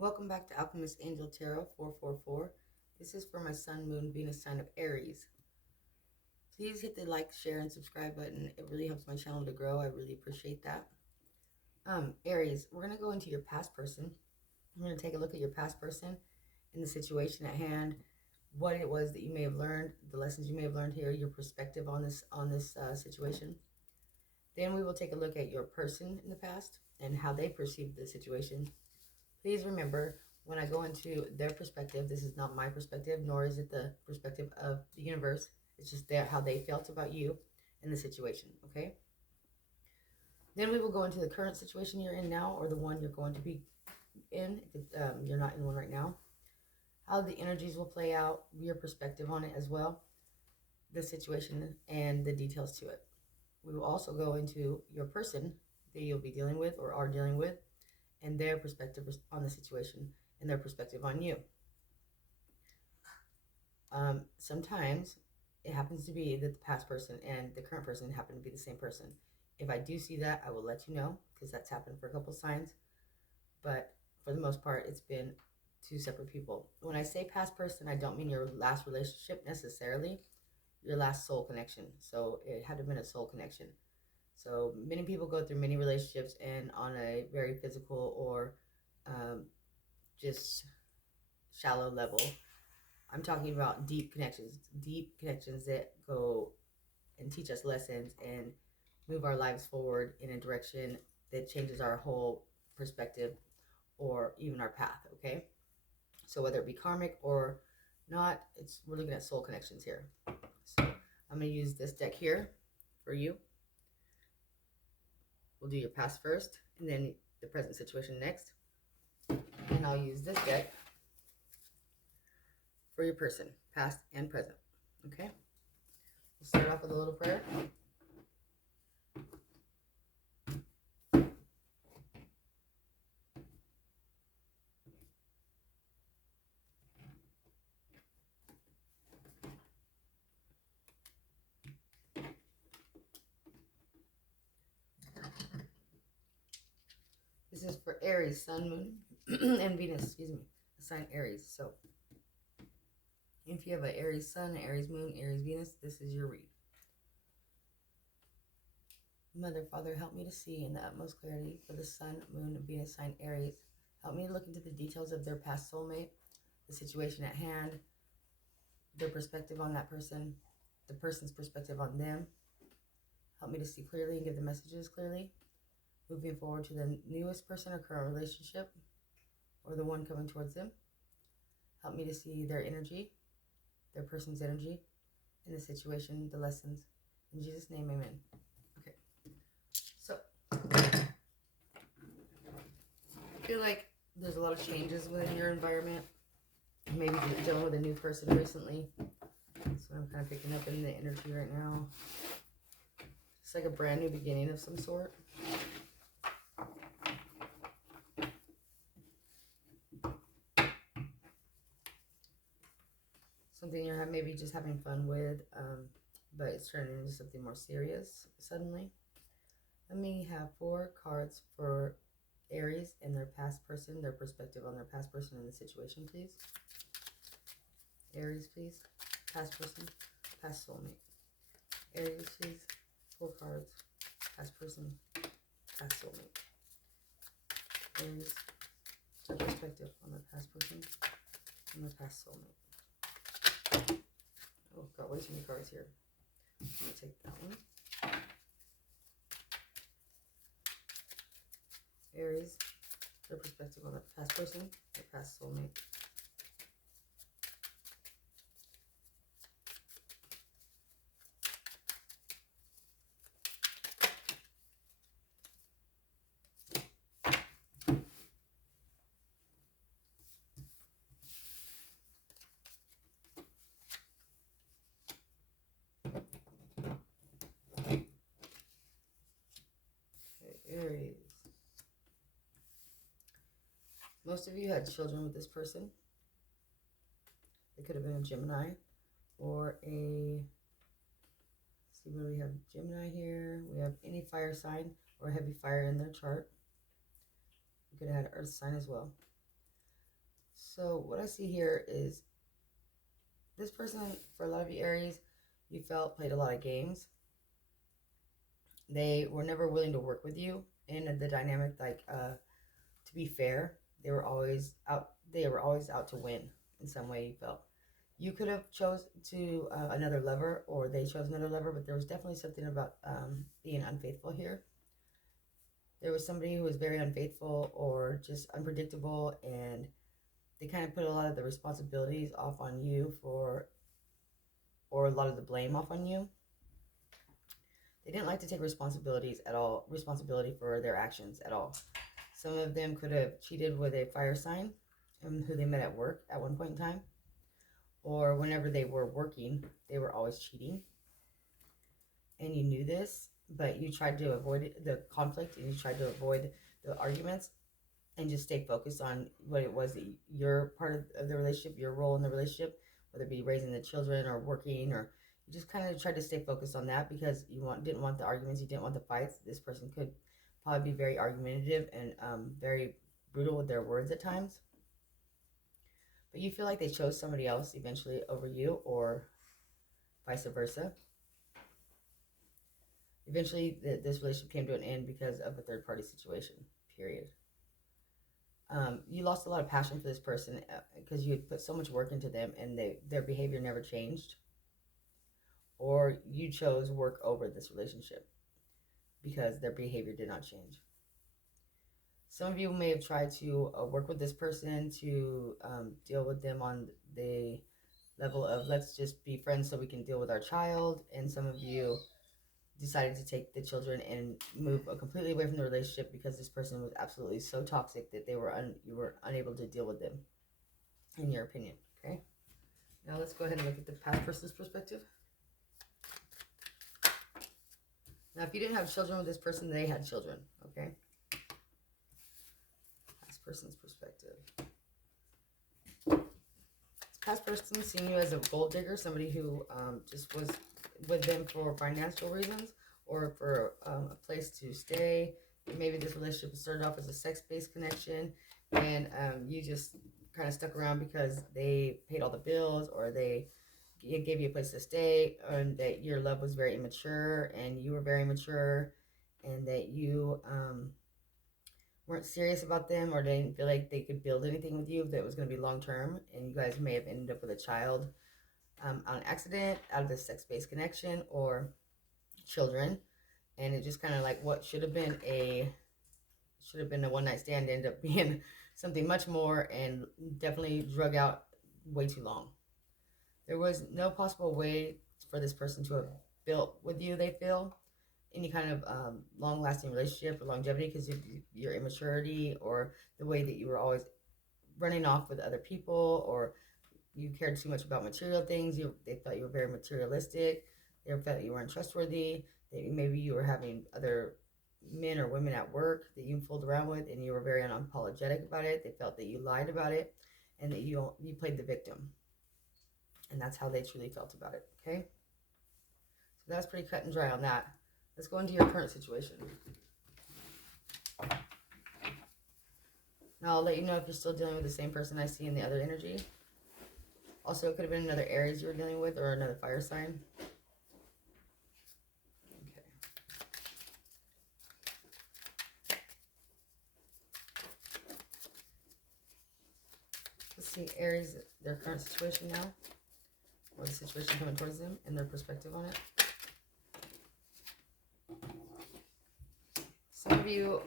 Welcome back to Alchemist Angel Tarot 444. This is for my Sun, Moon, Venus sign of Aries. Please hit the like, share, and subscribe button. It really helps my channel to grow. I really appreciate that. Aries, we're going to go into your past person. We're going to take a look at your past person and the situation at hand, what it was that you may have learned, the lessons you may have learned here, your perspective on this situation. Then we will take a look at your person in the past and how they perceived the situation. Please remember, when I go into their perspective, this is not my perspective, nor is it the perspective of the universe. It's just how they felt about you and the situation, okay? Then we will go into the current situation you're in now, or the one you're going to be in, if you're not in one right now. How the energies will play out, your perspective on it as well, the situation and the details to it. We will also go into your person that you'll be dealing with or are dealing with, and their perspective on the situation and their perspective on you. Sometimes it happens to be that the past person and the current person happen to be the same person. If I do see that, I will let you know, because that's happened for a couple signs. But for the most part, it's been two separate people. When I say past person, I don't mean your last relationship necessarily, your last soul connection. So it had to have been a soul connection. So many people go through many relationships and on a very physical or just shallow level. I'm talking about deep connections that go and teach us lessons and move our lives forward in a direction that changes our whole perspective or even our path, okay? So whether it be karmic or not, we're looking at soul connections here. So I'm going to use this deck here for you. We'll do your past first, and then the present situation next. And I'll use this deck for your person, past and present. Okay? We'll start off with a little prayer. This is for Aries, Sun, Moon, and Venus, excuse me, sign Aries. So if you have an Aries Sun, Aries Moon, Aries Venus, this is your read. Mother, Father, help me to see in the utmost clarity for the Sun, Moon, and Venus sign Aries. Help me to look into the details of their past soulmate, the situation at hand, their perspective on that person, the person's perspective on them. Help me to see clearly and give the messages clearly. Moving forward to the newest person or current relationship, or the one coming towards them. Help me to see their energy, their person's energy, in the situation, the lessons. In Jesus' name, amen. Okay. So, I feel like there's a lot of changes within your environment. Maybe you're dealing with a new person recently. That's what I'm kind of picking up in the energy right now. It's like a brand new beginning of some sort. Something you're maybe just having fun with, but it's turning into something more serious suddenly. Let me have 4 cards for Aries and their past person, their perspective on their past person in the situation, please. Aries, please. Past person, past soulmate. Aries, please. 4 cards. Past person, past soulmate. Aries, their perspective on their past person and their past soulmate. Oh, got way too many cards here. I'm going to take that one. Aries, their perspective on the past person, their past soulmate. Aries. Most of you had children with this person. It could have been a Gemini or let's see, what do we have? Gemini here. We have any fire sign or heavy fire in their chart. You could have had an earth sign as well. So what I see here is this person, for a lot of you Aries, you felt played a lot of games. They were never willing to work with you in the dynamic, like to be fair. They were always out to win in some way. You felt you could have chose to another lover, or they chose another lover, but there was definitely something about being unfaithful here. There was somebody who was very unfaithful or just unpredictable, and they kind of put a lot of the responsibilities off on you or a lot of the blame off on you. They didn't like to take responsibility for their actions at all. Some of them could have cheated with a fire sign who they met at work at one point in time, or whenever they were working, they were always cheating. And you knew this, but you tried to avoid the conflict and you tried to avoid the arguments and just stay focused on what it was that your part of the relationship, your role in the relationship, whether it be raising the children or working, or you just kind of tried to stay focused on that because didn't want the arguments, you didn't want the fights. This person could probably be very argumentative and very brutal with their words at times. But you feel like they chose somebody else eventually over you, or vice versa. Eventually, this relationship came to an end because of a third party situation, period. You lost a lot of passion for this person because you had put so much work into them and their behavior never changed. Or you chose work over this relationship because their behavior did not change. Some of you may have tried to work with this person to deal with them on the level of let's just be friends so we can deal with our child. And some of you decided to take the children and move completely away from the relationship because this person was absolutely so toxic that you were unable to deal with them, in your opinion. Okay. Now let's go ahead and look at the past person's perspective. Now, if you didn't have children with this person, they had children. Okay. Past person's perspective. This past person seeing you as a gold digger, somebody who just was with them for financial reasons or for a place to stay. Maybe this relationship started off as a sex-based connection and you just kind of stuck around because they paid all the bills or they gave you a place to stay, and that your love was very immature and you were very mature, and that you weren't serious about them or didn't feel like they could build anything with you that was going to be long term, and you guys may have ended up with a child on accident out of this sex-based connection, or children, and it just kind of like what should have been a one-night stand ended up being something much more, and definitely drug out way too long. There was no possible way for this person to have built with you, they feel, any kind of long-lasting relationship or longevity because of your immaturity or the way that you were always running off with other people, or you cared too much about material things. They thought you were very materialistic. They felt you weren't trustworthy. That maybe you were having other men or women at work that you fooled around with, and you were very unapologetic about it. They felt that you lied about it, and that you played the victim, and that's how they truly felt about it. Okay, so that's pretty cut and dry on that. Let's go into your current situation. Now I'll let you know if you're still dealing with the same person I see in the other energy. Also, it could have been another Aries you were dealing with, or another fire sign. Okay. Let's see Aries, their current situation now, or the situation coming towards them, and their perspective on it. Some of you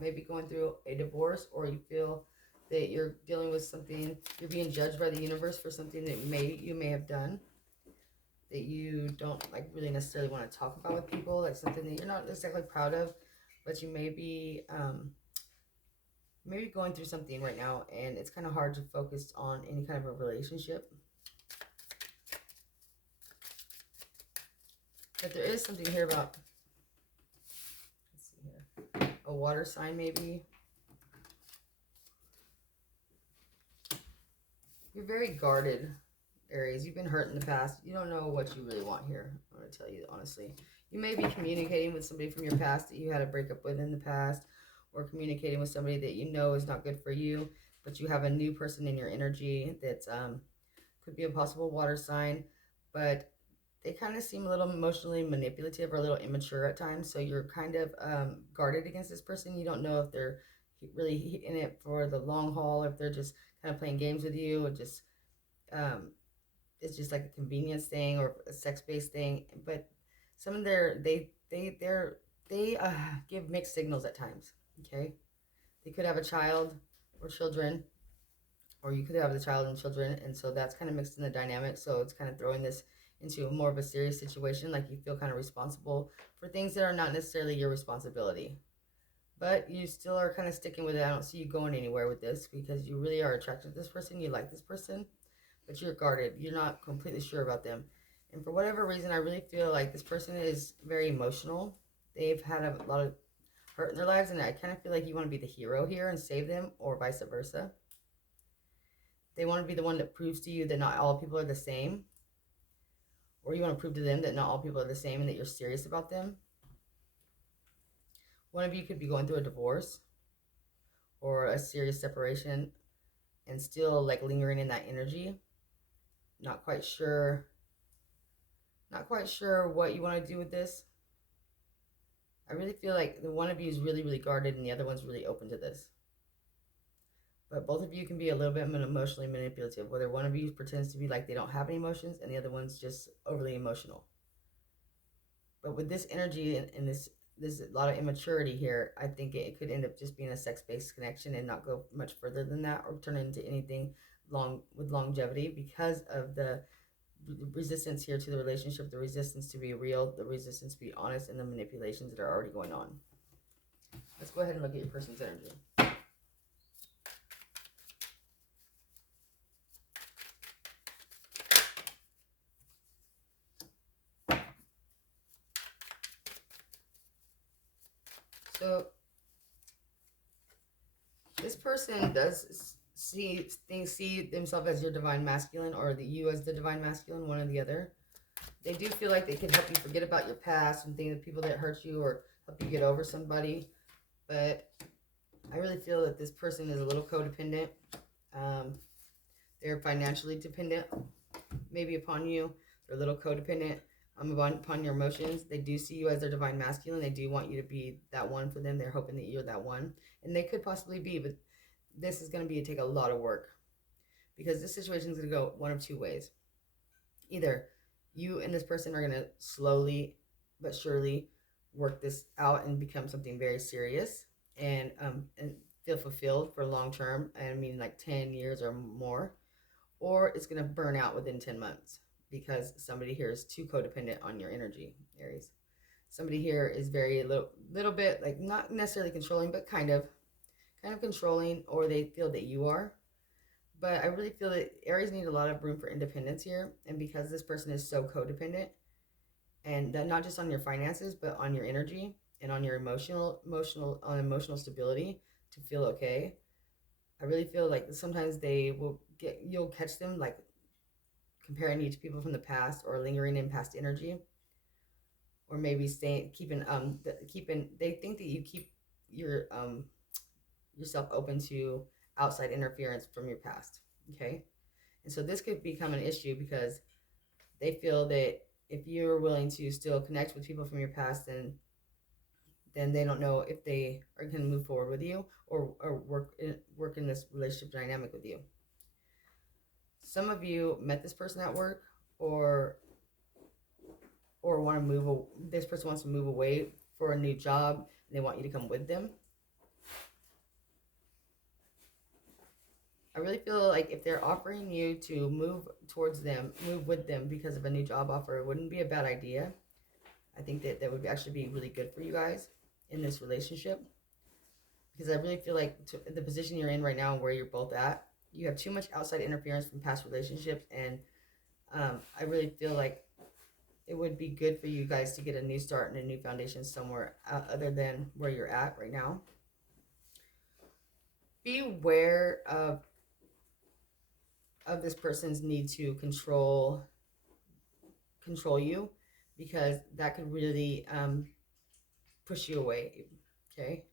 may be going through a divorce, or you feel that you're dealing with something, you're being judged by the universe for something that you may have done that you don't like really necessarily want to talk about with people, like something that you're not exactly proud of, but you may be maybe going through something right now, and it's kind of hard to focus on any kind of a relationship. But there is something here about, let's see here, a water sign maybe. You're very guarded, Aries. You've been hurt in the past. You don't know what you really want here. I'm going to tell you honestly. You may be communicating with somebody from your past that you had a breakup with in the past, or communicating with somebody that you know is not good for you. but you have a new person in your energy that's could be a possible water sign, but they kind of seem a little emotionally manipulative or a little immature at times. So you're kind of guarded against this person. You don't know if they're really in it for the long haul, if they're just kind of playing games with you, or just um, it's just like a convenience thing or a sex based thing. But some of their they give mixed signals at times. Okay, they could have a child or children, or you could have the child and children, and so that's kind of mixed in the dynamic. So it's kind of throwing this into more of a serious situation, like you feel kind of responsible for things that are not necessarily your responsibility, but you still are kind of sticking with it. I don't see you going anywhere with this because you really are attracted to this person, you like this person, but you're guarded, you're not completely sure about them. And for whatever reason, I really feel like this person is very emotional. They've had a lot of hurt in their lives, and I kind of feel like you want to be the hero here and save them, or vice versa. They want to be the one that proves to you that not all people are the same, or you want to prove to them that not all people are the same and that you're serious about them. One of you could be going through a divorce or a serious separation and still like lingering in that energy, not quite sure what you want to do with this. I really feel like the one of you is really, really guarded and the other one's really open to this. But both of you can be a little bit emotionally manipulative, whether one of you pretends to be like they don't have any emotions and the other one's just overly emotional. But with this energy and this a lot of immaturity here, I think it could end up just being a sex-based connection and not go much further than that, or turn into anything long with longevity, because of the resistance here to the relationship, the resistance to be real, the resistance to be honest, and the manipulations that are already going on. Let's go ahead and look at your person's energy. So this person does see themselves as your divine masculine, or you as the divine masculine, one or the other. They do feel like they can help you forget about your past and think of people that hurt you, or help you get over somebody. But I really feel that this person is a little codependent. They're financially dependent, maybe upon you. They're a little codependent upon your emotions. They do see you as their divine masculine. They do want you to be that one for them. They're hoping that you're that one. And they could possibly be, but this is going to take a lot of work, because this situation is going to go one of two ways. Either you and this person are going to slowly but surely work this out and become something very serious, and feel fulfilled for long term, I mean like 10 years or more, or it's going to burn out within 10 months because somebody here is too codependent on your energy, Aries. Somebody here is very little bit, like, not necessarily controlling, but kind of controlling, or they feel that you are. But I really feel that Aries need a lot of room for independence here, and because this person is so codependent, and that not just on your finances, but on your energy and on your emotional stability to feel okay. I really feel like sometimes you'll catch them like comparing you to people from the past, or lingering in past energy, or maybe keeping they think that you keep your yourself open to outside interference from your past. Okay, and so this could become an issue because they feel that if you're willing to still connect with people from your past, then they don't know if they are going to move forward with you, or work in this relationship dynamic with you. Some of you met this person at work, or want to move. This person wants to move away for a new job, and they want you to come with them. I really feel like if they're offering you to move with them because of a new job offer, it wouldn't be a bad idea. I think that would actually be really good for you guys in this relationship, because I really feel like the position you're in right now, where you're both at, you have too much outside interference from past relationships, and I really feel like it would be good for you guys to get a new start and a new foundation somewhere other than where you're at right now. Beware of this person's need to control you, because that could really push you away. Okay,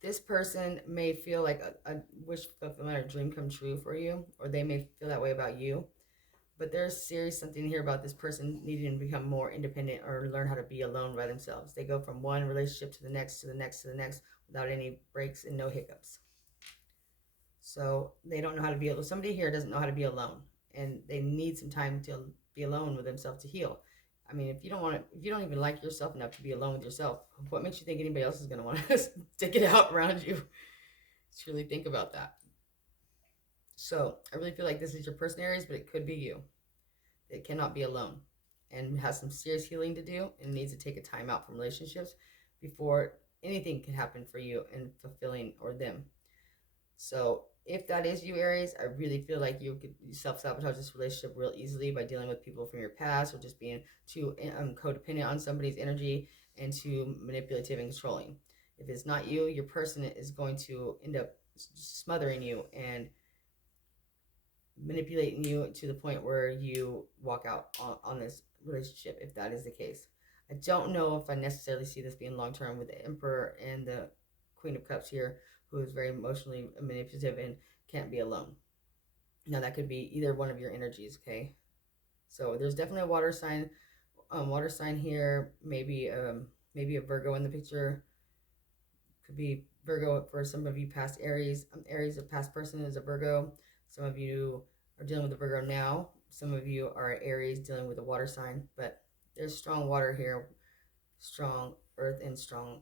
This person may feel like a wish fulfillment or dream come true for you, or they may feel that way about you. But there's serious something here about this person needing to become more independent or learn how to be alone by themselves. They go from one relationship to the next, to the next, to the next without any breaks and no hiccups. So they don't know how to be alone. Somebody here doesn't know how to be alone, and they need some time to be alone with themselves to heal. I mean, if you don't want to, if you don't even like yourself enough to be alone with yourself, what makes you think anybody else is going to want to stick it out around you? Just really think about that. So I really feel like this is your person, Aries, but it could be you. It cannot be alone and has some serious healing to do and needs to take a time out from relationships before anything can happen for you and fulfilling or them. So if that is you, Aries, I really feel like you could self-sabotage this relationship real easily by dealing with people from your past or just being too codependent on somebody's energy and too manipulative and controlling. If it's not you, your person is going to end up smothering you and manipulating you to the point where you walk out on this relationship, if that is the case. I don't know if I necessarily see this being long term with the Emperor and the Queen of Cups here, who is very emotionally manipulative and can't be alone. Now, that could be either one of your energies, okay? So there's definitely a water sign here, maybe a Virgo in the picture. Could be Virgo for some of you past Aries. Aries, a past person, is a Virgo. Some of you are dealing with a Virgo now. Some of you are Aries dealing with a water sign. But there's strong water here, strong earth, and strong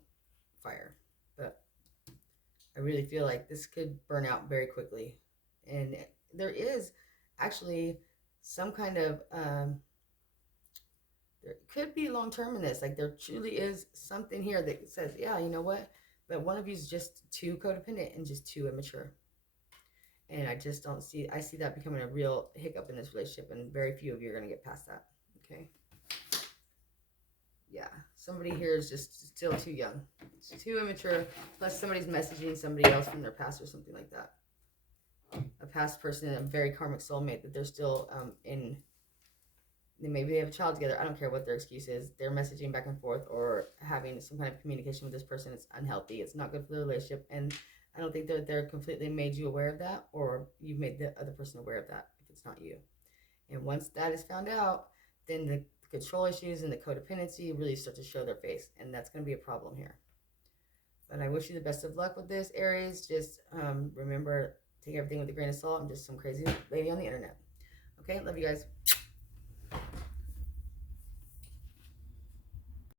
fire. But I really feel like this could burn out very quickly. And there is actually some kind of there could be long term in this. Like there truly is something here that says, yeah, you know what? But one of you is just too codependent and just too immature. And I just don't see, I see that becoming a real hiccup in this relationship, and very few of you are going to get past that. Okay. Yeah. Somebody here is just still too young, it's too immature. Plus, somebody's messaging somebody else from their past or something like that. A past person, a very karmic soulmate that they're still in. Maybe they have a child together. I don't care what their excuse is. They're messaging back and forth or having some kind of communication with this person. It's unhealthy. It's not good for the relationship. And I don't think that they're completely made you aware of that, or you've made the other person aware of that if it's not you. And once that is found out, then the control issues and the codependency really start to show their face. And that's going to be a problem here. But I wish you the best of luck with this, Aries. Just remember, take everything with a grain of salt. I'm just some crazy lady on the internet. Okay, love you guys.